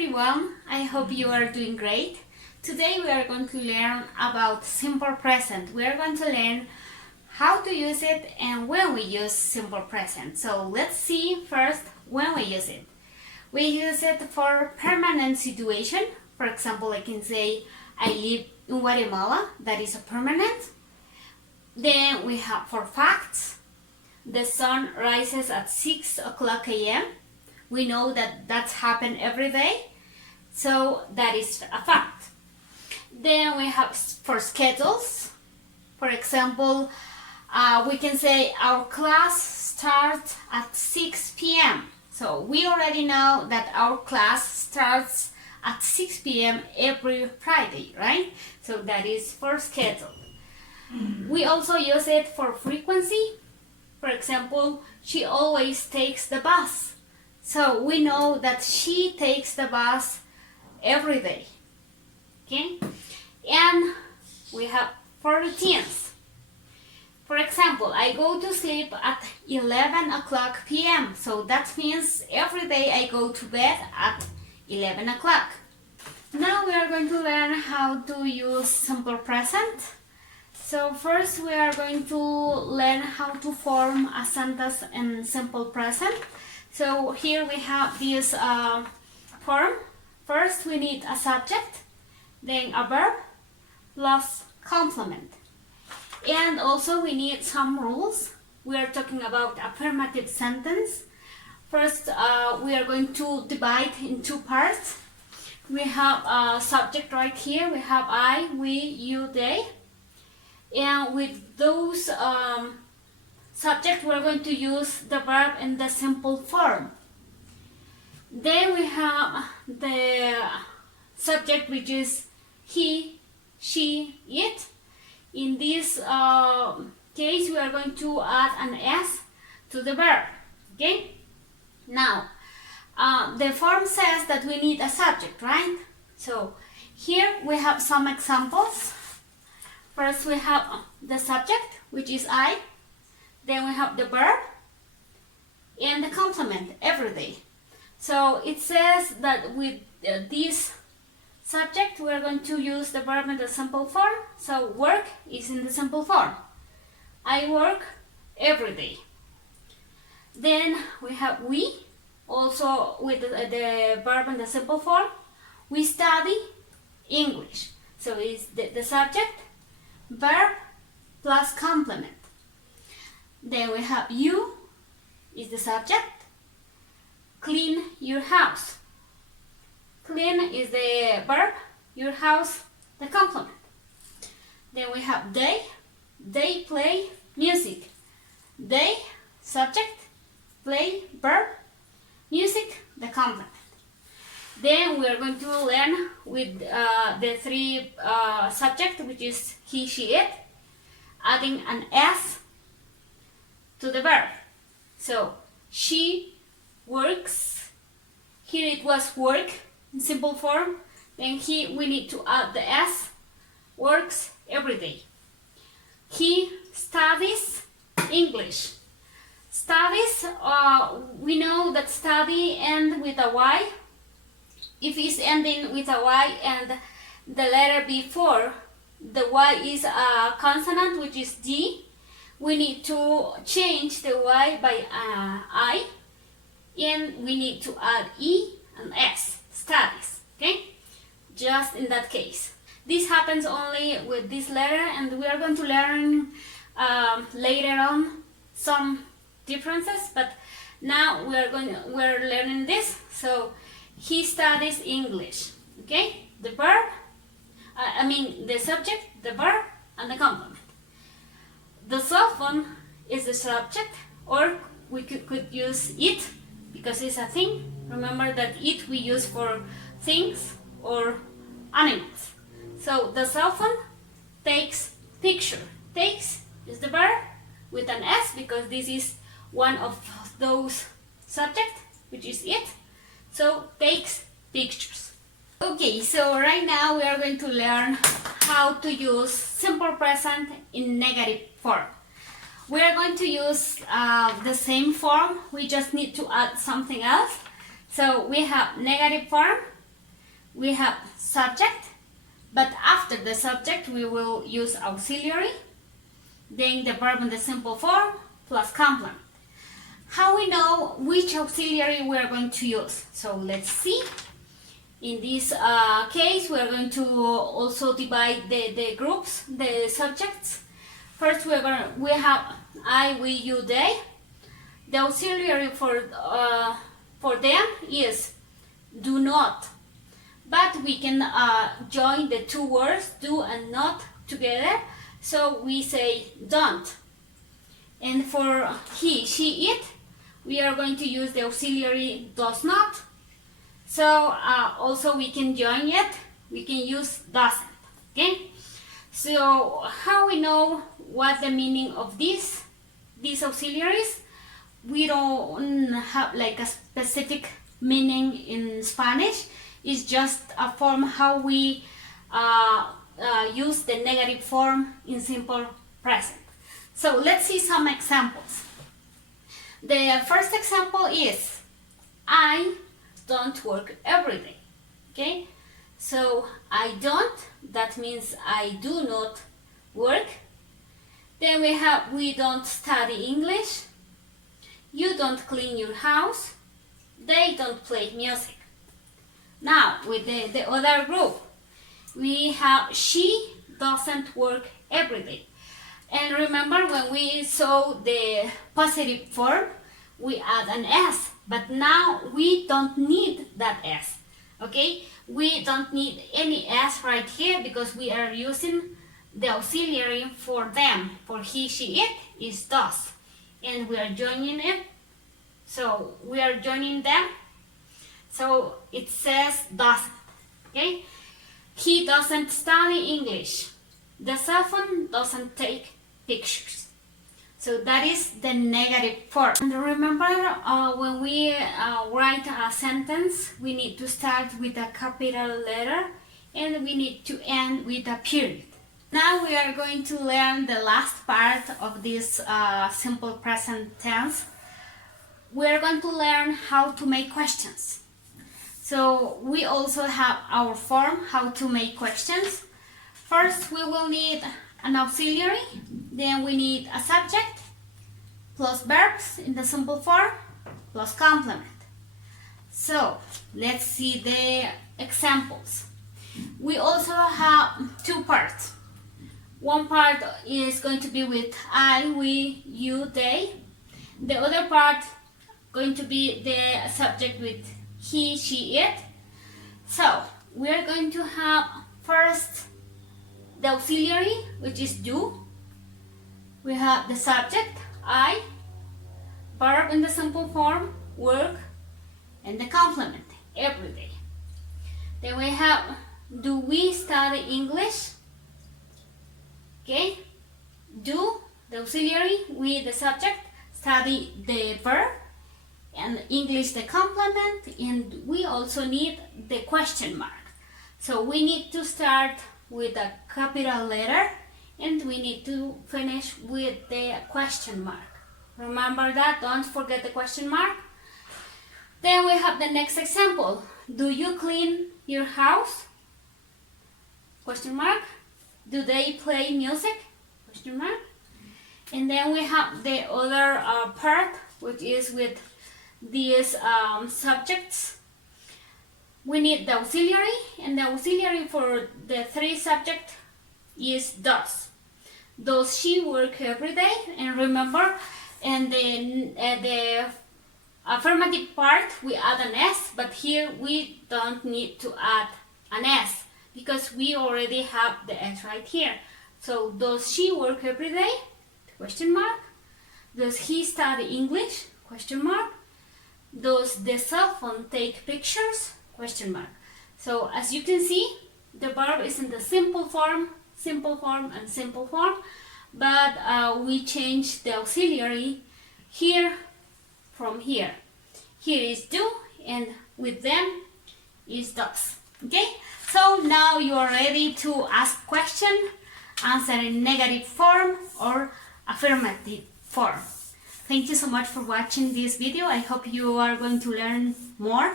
everyone, I hope you are doing great. Today we are going to learn about simple present. We are going to learn how to use it and when we use simple present. So let's see first when we use it. We use it for permanent situation. For example, I can say I live in Guatemala, that is a permanent. Then we have for facts. The sun rises at 6 o'clock a.m. We know that that's happened every day, so that is a fact. Then we have for schedules. For example, we can say our class starts at 6 p.m. So we already know that our class starts at 6 p.m. every Friday, right? So that is for schedule. We also use it for frequency. For example, she always takes the bus. So we know that she takes the bus every day. Okay? And we have for routines. For example, I go to sleep at 11 o'clock p.m. So that means every day I go to bed at 11 o'clock. Now we are going to learn how to use simple present. So first we are going to learn how to form a sentence in simple present. So here we have this form. First we need a subject, then a verb, plus complement. And also we need some rules. We are talking about affirmative sentence. First we are going to divide in two parts. We have a subject right here. We have I, we, you, they. And with those subject, we're going to use the verb in the simple form. Then we have the subject, which is he, she, it. In this case, we are going to add an S to the verb. Okay? Now, the form says that we need a subject, right? So here we have some examples. First we have the subject, which is I. Then we have the verb and the complement, every day. So it says that with this subject, we are going to use the verb in the simple form. So work is in the simple form. I work every day. Then we have we, also with the verb in the simple form. We study English. So it's the subject, verb plus complement. Then we have you is the subject. Clean your house. Clean is the verb, your house the complement. Then we have they. They play music. They subject, play verb, music the complement. Then we are going to learn with the three subject, which is he, she, it, adding an S to the verb. So she works. Here it was work in simple form. Then we need to add the S, works every day. He studies English. Studies, we know that study ends with a Y. If it's ending with a Y and the letter before, the Y is a consonant, which is D, we need to change the Y by I, and we need to add E and S, studies, okay? Just in that case. This happens only with this letter, and we are going to learn later on some differences, but now we're learning this. So he studies English, okay? The verb, the subject, the verb, and the complement. The cell phone is the subject, or we could use it because it's a thing. Remember that it we use for things or animals. So the cell phone takes picture. Takes is the verb with an S because this is one of those subject, which is it. So takes pictures. Okay, so right now we are going to learn how to use simple present in negative form. We are going to use the same form, we just need to add something else. So we have negative form, we have subject, but after the subject we will use auxiliary, then the verb in the simple form plus complement. How we know which auxiliary we are going to use? So let's see. In this case, we are going to also divide the groups, the subjects. First, we have I, we, you, they. The auxiliary for them is do not, but we can join the two words do and not together, so we say don't. And for he, she, it, we are going to use the auxiliary does not, so also we can join it, we can use doesn't. Okay, so how we know what the meaning of these auxiliaries? We don't have like a specific meaning in Spanish. It's just a form how we use the negative form in simple present. So let's see some examples. The first example is I don't work every day. Okay, so I don't, that means I do not work. Then we have we don't study English, you don't clean your house, they don't play music. Now with the other group, we have she doesn't work every day. And remember when we saw the positive form, we add an S, but now we don't need that S. Okay, we don't need any S right here because we are using the auxiliary for them. For he, she, it is does, and we are joining it, so we are joining them, so it says doesn't. Okay, he doesn't study English, the cell phone doesn't take pictures. So that is the negative form. And remember, when we write a sentence, we need to start with a capital letter and we need to end with a period. Now we are going to learn the last part of this simple present tense. We are going to learn how to make questions. So we also have our form, how to make questions. First, we will need an auxiliary, then we need a subject, plus verbs in the simple form, plus complement. So let's see the examples. We also have two parts. One part is going to be with I, we, you, they. The other part going to be the subject with he, she, it. So we are going to have first the auxiliary, which is do. We have the subject, I, verb in the simple form, work, and the complement, every day. Then we have, do we study English? Okay, do, the auxiliary, we, the subject, study, the verb, and English, the complement, and we also need the question mark. So we need to start with a capital letter and we need to finish with the question mark. Remember that, don't forget the question mark. Then we have the next example. Do you clean your house? Question mark. Do they play music? Question mark. And then we have the other part, which is with these subjects. We need the auxiliary, and the auxiliary for the three subject is does. Does she work every day? And remember, in the affirmative part we add an S, but here we don't need to add an S because we already have the S right here. So does she work every day? Question mark. Does he study English? Question mark. Does the cell phone take pictures? Question mark. So as you can see, the verb is in the simple form, and simple form, but we change the auxiliary here from here. Here is do, and with them is does. Okay, so now you are ready to ask question, answer in negative form or affirmative form. Thank you so much for watching this video. I hope you are going to learn more.